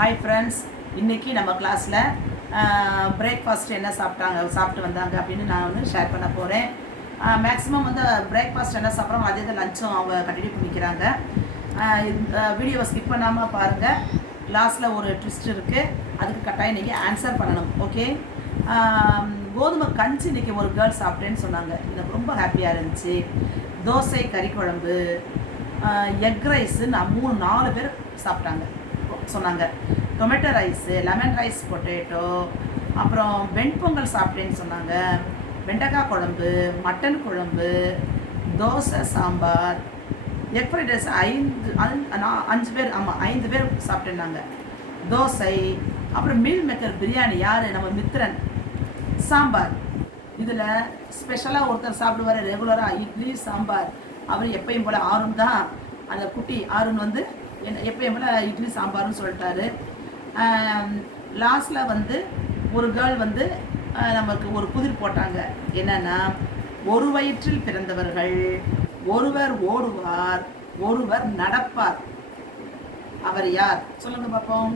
Hi friends இன்றைக்கி நம்ம கிளாஸில் பிரேக்ஃபாஸ்ட் என்ன சாப்பிட்டாங்க சாப்பிட்டு வந்தாங்க அப்படின்னு நான் வந்து ஷேர் பண்ண போகிறேன் மேக்ஸிமம் வந்து பிரேக்ஃபாஸ்ட் என்ன சாப்பிட்றோம் அதே தான் லஞ்சும் அவங்க கண்டினியூ பண்ணிக்கிறாங்க. வீடியோவை ஸ்கிப் பண்ணாமல் பாருங்கள் கிளாஸில் ஒரு ட்விஸ்ட் இருக்குது அதுக்கு கட்டாயம் நீங்கள் ஆன்சர் பண்ணணும் ஓகே கோதுமை கஞ்சி இன்றைக்கி ஒரு கேர்ள் சாப்பிட்டேன்னு சொன்னாங்க. எனக்கு ரொம்ப ஹாப்பியாக இருந்துச்சு. தோசை கறி குழம்பு எக் ரைஸுன்னு மூணு நாலு பேர் சாப்பிட்டாங்க. சொன்னாங்க. Tomato rice lemon rice potato அப்புறம் வெண்பொங்கல் சாப்பிட்டேன்னு சொன்னாங்க. வெண்டைக்காய் குழம்பு மட்டன் குழம்பு dosa sambar egg fried rice ஐந்து அஞ்சு பேர் ஆமாம் ஐந்து பேர் சாப்பிட்டேன்னாங்க. தோசை அப்புறம் மீல் மேக்கர் பிரியாணி யார்? நம்ம மித்ரன். சாம்பார். இதில் ஸ்பெஷலாக ஒருத்தர் சாப்பிடுவார் ரெகுலராக இட்லி சாம்பார். அவர் எப்பயும் போல் ஆறும் தான் அந்த குட்டி ஆறுன் வந்து என்ன எப்பயும் போல் இட்லி சாம்பார்னு சொல்லிட்டாரு. லாஸ்ட்டில் வந்து ஒரு கேர்ள் வந்து நமக்கு ஒரு புதிர் போட்டாங்க. என்னன்னா ஒரு வயிற்றில் பிறந்தவர்கள் ஒருவர் ஓடுவார் ஒருவர் நடப்பார். அவர் யார்? சொல்லுங்க பார்ப்போம்